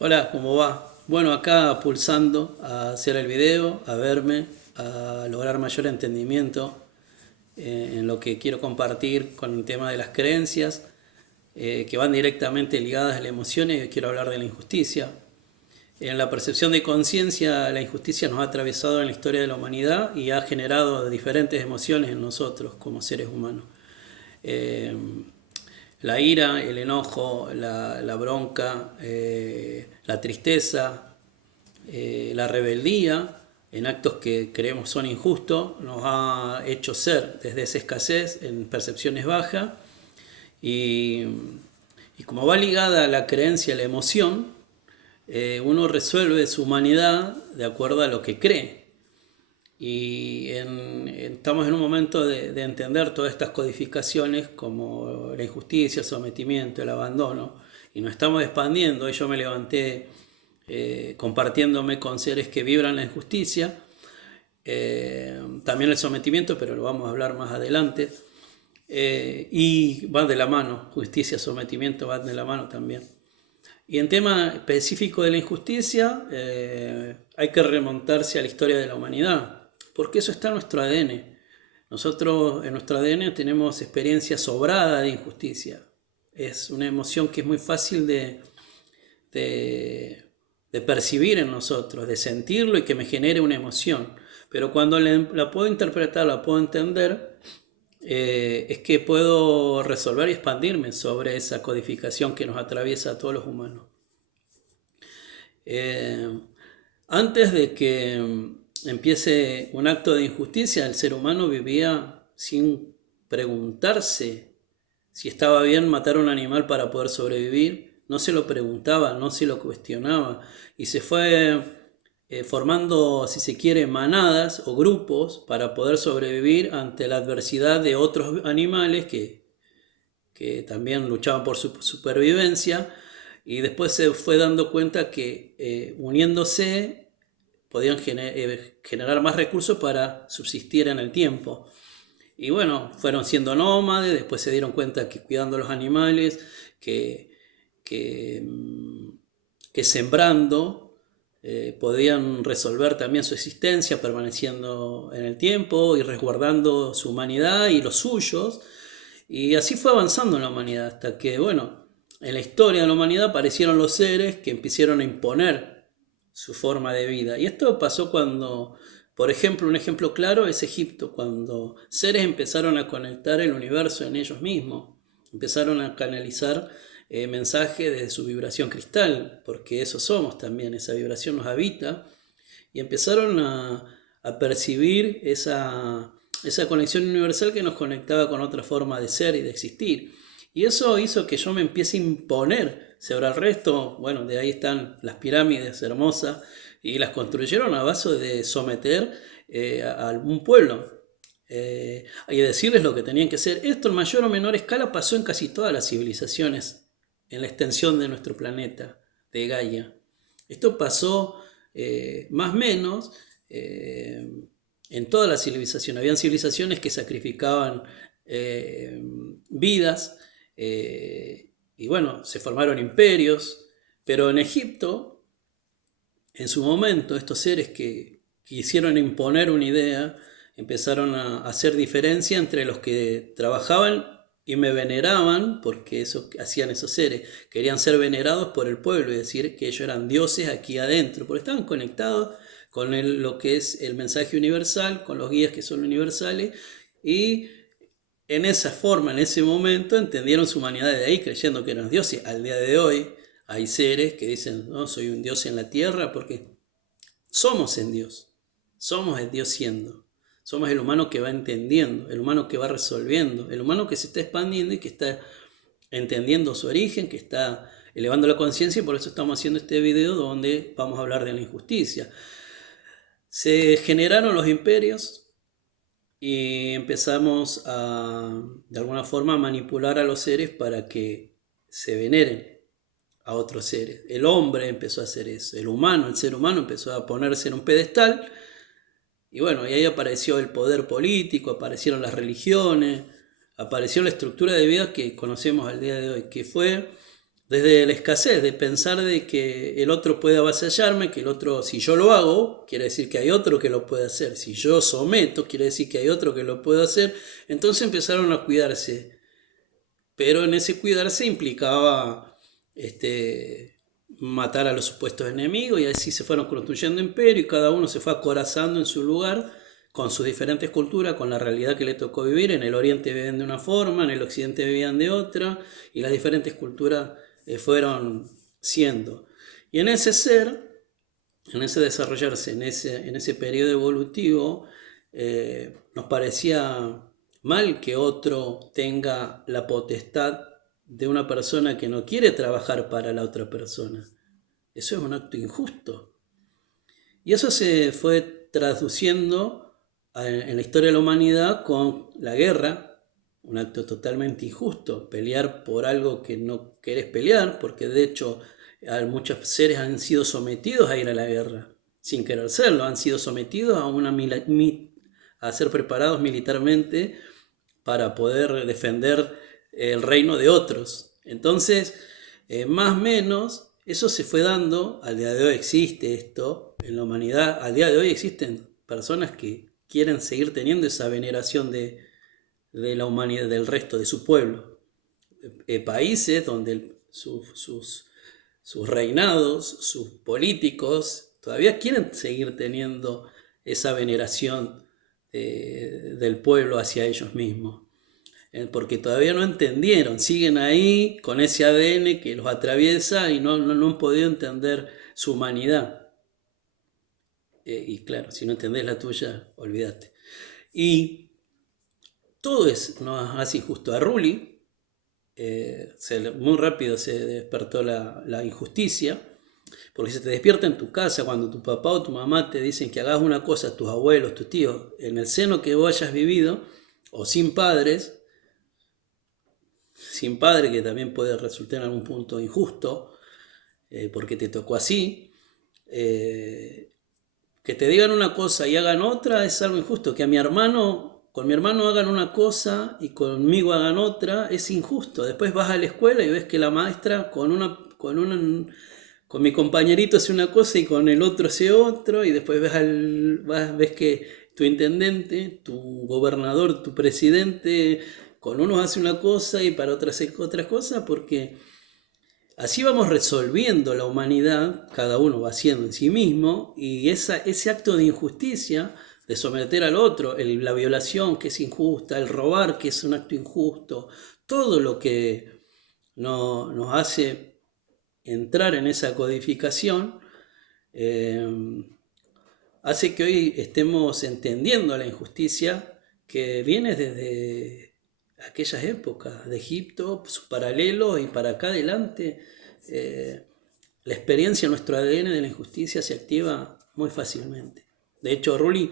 Hola, ¿cómo va? Bueno, acá pulsando a hacer el video, a verme, a lograr mayor entendimiento en lo que quiero compartir con el tema de las creencias que van directamente ligadas a las emociones. Quiero hablar de la injusticia. En la percepción de conciencia, la injusticia nos ha atravesado en la historia de la humanidad y ha generado diferentes emociones en nosotros como seres humanos. Eh, la ira, el enojo, la bronca, la tristeza, la rebeldía en actos que creemos son injustos, nos ha hecho ser desde esa escasez en percepciones bajas y, y como va ligada a la creencia, a la emoción, uno resuelve su humanidad de acuerdo a lo que cree. Estamos en un momento de entender todas estas codificaciones como la injusticia, el sometimiento, el abandono, y nos estamos expandiendo. Yo me levanté compartiéndome con seres que vibran la injusticia, también el sometimiento, pero lo vamos a hablar más adelante, y van de la mano, justicia, sometimiento van de la mano también. Y en tema específico de la injusticia, hay que remontarse a la historia de la humanidad, porque eso está en nuestro ADN. Nosotros en nuestro ADN tenemos experiencia sobrada de injusticia. Es una emoción que es muy fácil de, de percibir en nosotros, de sentirlo y que me genere una emoción. Pero cuando la puedo interpretar, la puedo entender, es que puedo resolver y expandirme sobre esa codificación que nos atraviesa a todos los humanos. Eh, Antes de que empiece un acto de injusticia, el ser humano vivía sin preguntarse si estaba bien matar a un animal para poder sobrevivir. No se lo preguntaba, no se lo cuestionaba. Y se fue formando, si se quiere, manadas o grupos para poder sobrevivir ante la adversidad de otros animales que también luchaban por su supervivencia, y después se fue dando cuenta que uniéndose podían generar más recursos para subsistir en el tiempo. Y bueno, fueron siendo nómades, después se dieron cuenta que cuidando los animales, que, que, que sembrando, podían resolver también su existencia, permaneciendo en el tiempo y resguardando su humanidad y los suyos. Y así fue avanzando en la humanidad, hasta que, bueno, en la historia de la humanidad aparecieron los seres que empezaron a imponer su forma de vida. Y esto pasó cuando, por ejemplo, un ejemplo claro es Egipto, cuando seres empezaron a conectar el universo en ellos mismos, empezaron a canalizar mensajes de su vibración cristal, porque eso somos también, esa vibración nos habita, y empezaron a percibir esa conexión universal que nos conectaba con otra forma de ser y de existir. Y eso hizo que yo me empiece a imponer sobre el resto. Bueno, de ahí están las pirámides hermosas, y las construyeron a base de someter a algún pueblo y decirles lo que tenían que hacer. Esto en mayor o menor escala pasó en casi todas las civilizaciones en la extensión de nuestro planeta, de Gaia. Esto pasó más o menos en toda la civilización. Habían civilizaciones que sacrificaban eh, vidas, y bueno, se formaron imperios, pero en Egipto, en su momento, estos seres que quisieron imponer una idea, empezaron a hacer diferencia entre los que trabajaban y me veneraban, porque eso hacían esos seres, querían ser venerados por el pueblo y decir que ellos eran dioses aquí adentro, porque estaban conectados con lo que es el mensaje universal, con los guías que son universales, y en esa forma, en ese momento, entendieron su humanidad de ahí, creyendo que eran dioses. Al día de hoy hay seres que dicen, no, soy un dios en la tierra, porque somos en Dios, somos el Dios siendo. Somos el humano que va entendiendo, el humano que va resolviendo, el humano que se está expandiendo y que está entendiendo su origen, que está elevando la conciencia, y por eso estamos haciendo este video donde vamos a hablar de la injusticia. Se generaron los imperios y empezamos de alguna forma, a manipular a los seres para que se veneren a otros seres. El hombre empezó a hacer eso, el humano, el ser humano empezó a ponerse en un pedestal. Y bueno, y ahí apareció el poder político, aparecieron las religiones, apareció la estructura de vida que conocemos al día de hoy, que fue desde la escasez, de pensar de que el otro puede avasallarme, que el otro, si yo lo hago, quiere decir que hay otro que lo puede hacer. Si yo someto, quiere decir que hay otro que lo puede hacer. Entonces empezaron a cuidarse. Pero en ese cuidarse implicaba matar a los supuestos enemigos, y así se fueron construyendo imperio y cada uno se fue acorazando en su lugar con sus diferentes culturas, con la realidad que le tocó vivir. En el oriente vivían de una forma, en el occidente vivían de otra, y las diferentes culturas fueron siendo. Y en ese ser, en ese desarrollarse, en ese periodo evolutivo, nos parecía mal que otro tenga la potestad de una persona que no quiere trabajar para la otra persona. Eso es un acto injusto. Y eso se fue traduciendo en la historia de la humanidad con la guerra, un acto totalmente injusto. Pelear por algo que no querés pelear, porque de hecho muchos seres han sido sometidos a ir a la guerra, sin querer serlo, han sido sometidos a ser preparados militarmente para poder defender el reino de otros. Entonces, más o menos, eso se fue dando. Al día de hoy existe esto en la humanidad. Al día de hoy existen personas que quieren seguir teniendo esa veneración de la humanidad, del resto de su pueblo. Países donde sus reinados, sus políticos, todavía quieren seguir teniendo esa veneración del pueblo hacia ellos mismos. Porque todavía no entendieron, siguen ahí con ese ADN que los atraviesa y no han podido entender su humanidad. Y claro, si no entendés la tuya, olvídate. Y todo no hace injusto. A Rulli muy rápido se despertó la injusticia, porque se te despierta en tu casa cuando tu papá o tu mamá te dicen que hagas una cosa, tus abuelos, tus tíos, en el seno que vos hayas vivido, o sin padre, que también puede resultar en algún punto injusto, porque te tocó así. Que te digan una cosa y hagan otra es algo injusto. Que con mi hermano hagan una cosa y conmigo hagan otra es injusto. Después vas a la escuela y ves que la maestra con mi compañerito hace una cosa y con el otro hace otro, y después ves que tu intendente, tu gobernador, tu presidente, con unos hace una cosa y para otros hace otra cosa, porque así vamos resolviendo la humanidad, cada uno va haciendo en sí mismo, y ese acto de injusticia, de someter al otro, la violación que es injusta, el robar que es un acto injusto, todo lo que nos hace entrar en esa codificación, hace que hoy estemos entendiendo la injusticia que viene desde aquellas épocas de Egipto, sus paralelos, y para acá adelante. La experiencia, nuestro ADN de la injusticia se activa muy fácilmente. De hecho, Rulli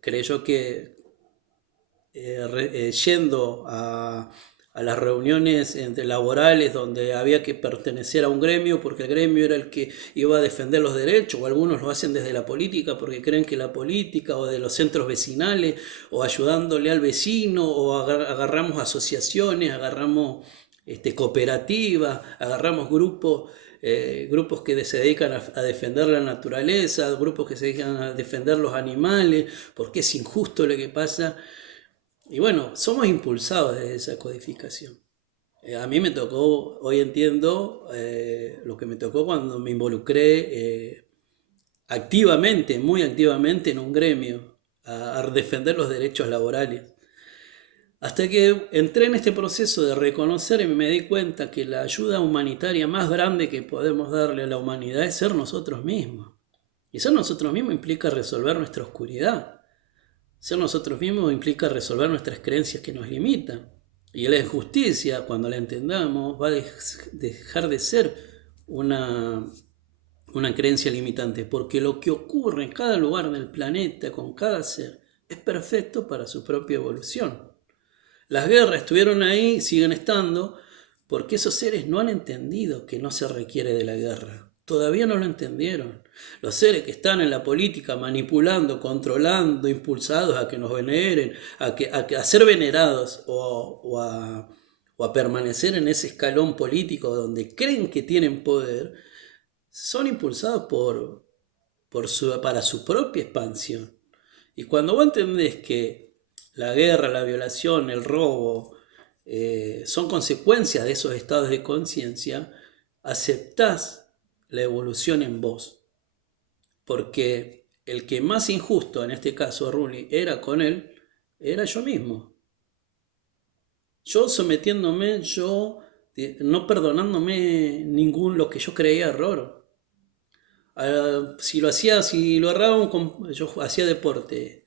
creyó que yendo a las reuniones laborales donde había que pertenecer a un gremio, porque el gremio era el que iba a defender los derechos, o algunos lo hacen desde la política porque creen que la política, o de los centros vecinales, o ayudándole al vecino, o agarramos asociaciones, agarramos cooperativas, agarramos grupos que se dedican a defender la naturaleza, grupos que se dedican a defender los animales, porque es injusto lo que pasa. Y bueno, somos impulsados desde esa codificación. A mí me tocó, hoy entiendo lo que me tocó cuando me involucré activamente, muy activamente, en un gremio a defender los derechos laborales. Hasta que entré en este proceso de reconocer y me di cuenta que la ayuda humanitaria más grande que podemos darle a la humanidad es ser nosotros mismos. Y ser nosotros mismos implica resolver nuestra oscuridad. Ser nosotros mismos implica resolver nuestras creencias que nos limitan. Y la injusticia, cuando la entendamos, va a dejar de ser una creencia limitante, porque lo que ocurre en cada lugar del planeta, con cada ser, es perfecto para su propia evolución. Las guerras estuvieron ahí, siguen estando, porque esos seres no han entendido que no se requiere de la guerra. Todavía no lo entendieron. Los seres que están en la política manipulando, controlando, impulsados a que nos veneren, a ser venerados o a o a permanecer en ese escalón político donde creen que tienen poder, son impulsados para su propia expansión. Y cuando vos entendés que la guerra, la violación, el robo son consecuencias de esos estados de conciencia, aceptás la evolución en vos. Porque el que más injusto, en este caso Rulli, era con él, era yo mismo. Yo sometiéndome, yo no perdonándome lo que yo creía error. Si lo erraba, yo hacía deporte.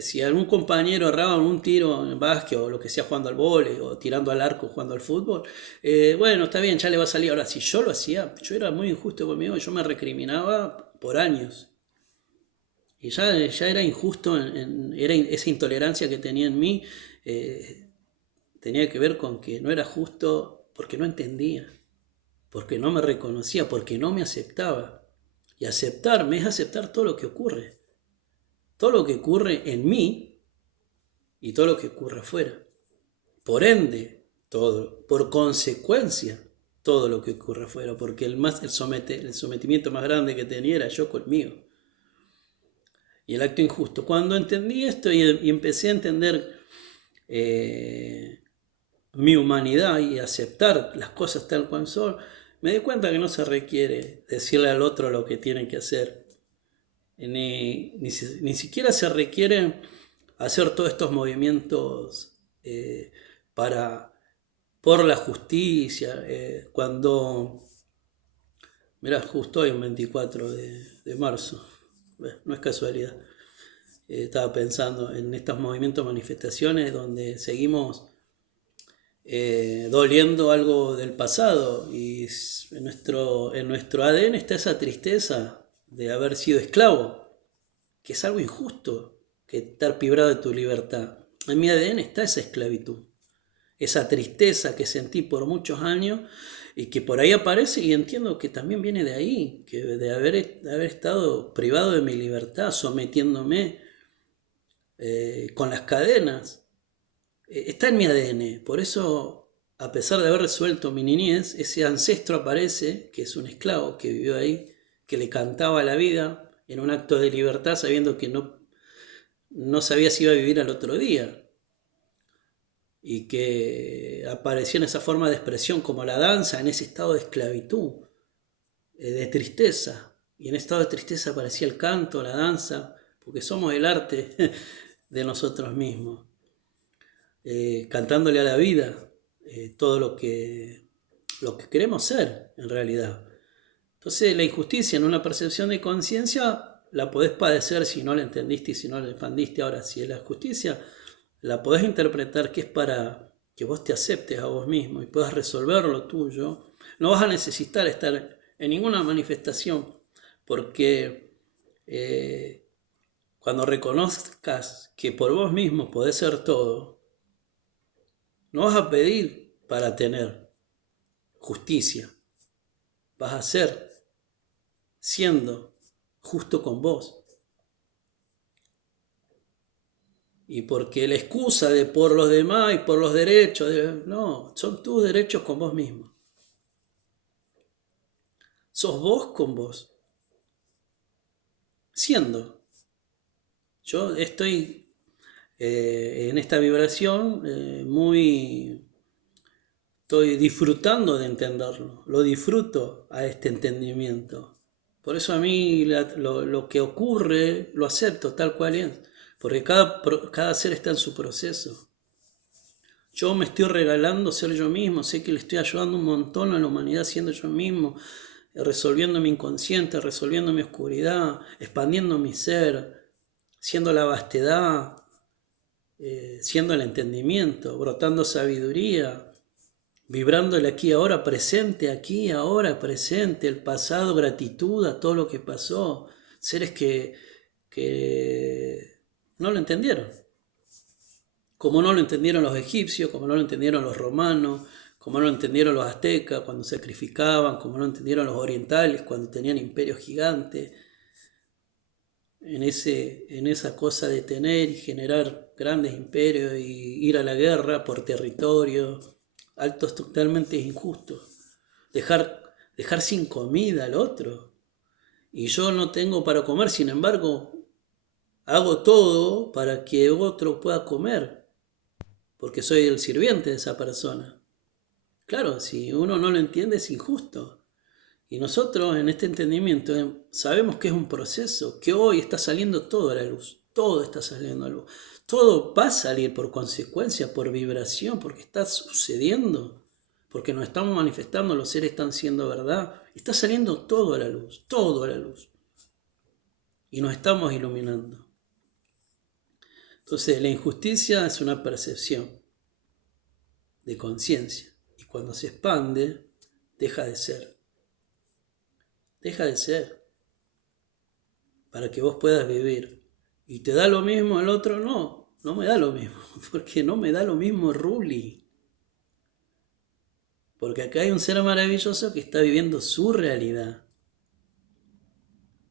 Si algún compañero erraba un tiro en básquet o lo que sea jugando al vóley o tirando al arco jugando al fútbol, bueno, está bien, ya le va a salir. Ahora, si yo lo hacía, yo era muy injusto conmigo, yo me recriminaba por años. Y ya era injusto, esa intolerancia que tenía en mí tenía que ver con que no era justo porque no entendía, porque no me reconocía, porque no me aceptaba. Y aceptarme es aceptar todo lo que ocurre. Todo lo que ocurre en mí y todo lo que ocurre afuera. Por ende, todo. Por consecuencia, todo lo que ocurre afuera. Porque el sometimiento más grande que tenía era yo conmigo. Y el acto injusto. Cuando entendí esto y empecé a entender mi humanidad y aceptar las cosas tal cual son, me di cuenta que no se requiere decirle al otro lo que tiene que hacer. Ni siquiera se requiere hacer todos estos movimientos por la justicia. Mirá, justo hoy, un 24 de marzo, no es casualidad. Estaba pensando en estos movimientos, manifestaciones donde seguimos doliendo algo del pasado y en nuestro ADN está esa tristeza de haber sido esclavo, que es algo injusto, que estar privado de tu libertad. En mi ADN está esa esclavitud, esa tristeza que sentí por muchos años y que por ahí aparece, y entiendo que también viene de ahí, que de haber estado privado de mi libertad, sometiéndome con las cadenas. Está en mi ADN, por eso, a pesar de haber resuelto mi niñez, ese ancestro aparece, que es un esclavo que vivió ahí, que le cantaba la vida en un acto de libertad sabiendo que no sabía si iba a vivir al otro día, y que apareció en esa forma de expresión como la danza, en ese estado de esclavitud, de tristeza, y en ese estado de tristeza aparecía el canto, la danza, porque somos el arte de nosotros mismos. Cantándole a la vida todo lo que queremos ser en realidad. Entonces la injusticia en una percepción de conciencia la podés padecer si no la entendiste y si no la expandiste. Ahora, si es la justicia, la podés interpretar que es para que vos te aceptes a vos mismo y puedas resolver lo tuyo. No vas a necesitar estar en ninguna manifestación, porque cuando reconozcas que por vos mismo podés ser todo, no vas a pedir para tener justicia, vas a ser siendo justo con vos. Y porque la excusa de por los demás y por los derechos, no, son tus derechos con vos mismo. Sos vos con vos. Siendo. Yo estoy en esta vibración estoy disfrutando de entenderlo. Lo disfruto a este entendimiento. Por eso a mí lo que ocurre lo acepto tal cual es. Porque cada ser está en su proceso. Yo me estoy regalando ser yo mismo, sé que le estoy ayudando un montón a la humanidad siendo yo mismo, resolviendo mi inconsciente, resolviendo mi oscuridad, expandiendo mi ser, siendo la vastedad, siendo el entendimiento, brotando sabiduría, vibrando el aquí ahora presente, el pasado, gratitud a todo lo que pasó, seres que no lo entendieron. Como no lo entendieron los egipcios, como no lo entendieron los romanos, como no lo entendieron los aztecas cuando sacrificaban, como no lo entendieron los orientales cuando tenían imperios gigantes, en esa cosa de tener y generar grandes imperios y ir a la guerra por territorio, actos totalmente injustos. Dejar sin comida al otro. Y yo no tengo para comer, sin embargo, hago todo para que otro pueda comer, porque soy el sirviente de esa persona. Claro, si uno no lo entiende es injusto. Y nosotros en este entendimiento sabemos que es un proceso, que hoy está saliendo todo a la luz, todo está saliendo a la luz. Todo va a salir por consecuencia, por vibración, porque está sucediendo, porque nos estamos manifestando, los seres están siendo verdad. Está saliendo todo a la luz, todo a la luz. Y nos estamos iluminando. Entonces la injusticia es una percepción de conciencia. Y cuando se expande, deja de ser. Deja de ser. Para que vos puedas vivir. ¿Y te da lo mismo el otro? No, no me da lo mismo. Porque no me da lo mismo Ruli. Porque acá hay un ser maravilloso que está viviendo su realidad.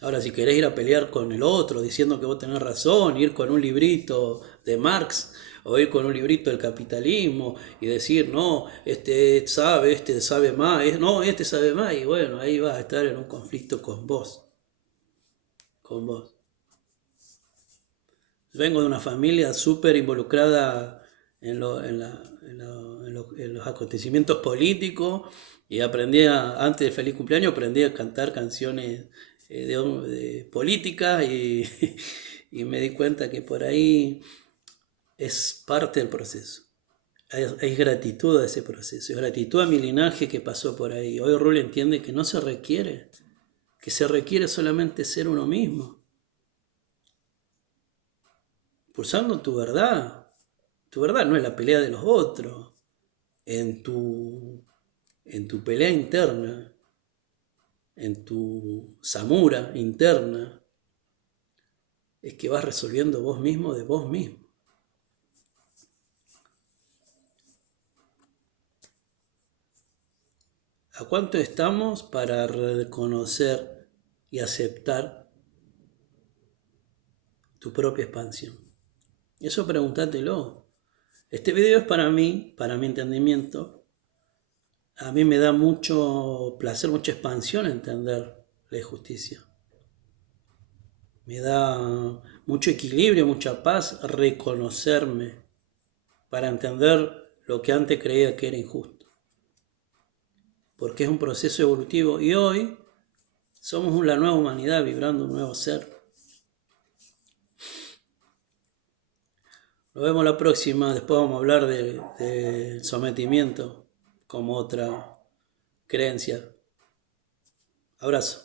Ahora, si querés ir a pelear con el otro diciendo que vos tenés razón, ir con un librito de Marx o ir con un librito del capitalismo y decir, no, este sabe más, no, este sabe más, y bueno, ahí vas a estar en un conflicto con vos. Con vos. Vengo de una familia súper involucrada en los acontecimientos políticos y antes del feliz cumpleaños, aprendí a cantar canciones de política y me di cuenta que por ahí es parte del proceso. Hay gratitud a ese proceso, hay gratitud a mi linaje que pasó por ahí. Hoy Rul entiende que no se requiere, que se requiere solamente ser uno mismo. Pulsando tu verdad. Tu verdad no es la pelea de los otros. En tu pelea interna, en tu samura interna, es que vas resolviendo vos mismo de vos mismo. ¿A cuánto estamos para reconocer y aceptar tu propia expansión? Eso pregúntatelo. Este video es para mí, para mi entendimiento. A mí me da mucho placer, mucha expansión entender la injusticia. Me da mucho equilibrio, mucha paz reconocerme para entender lo que antes creía que era injusto. Porque es un proceso evolutivo y hoy somos la nueva humanidad vibrando un nuevo ser. Nos vemos la próxima, después vamos a hablar del sometimiento como otra creencia. Abrazo.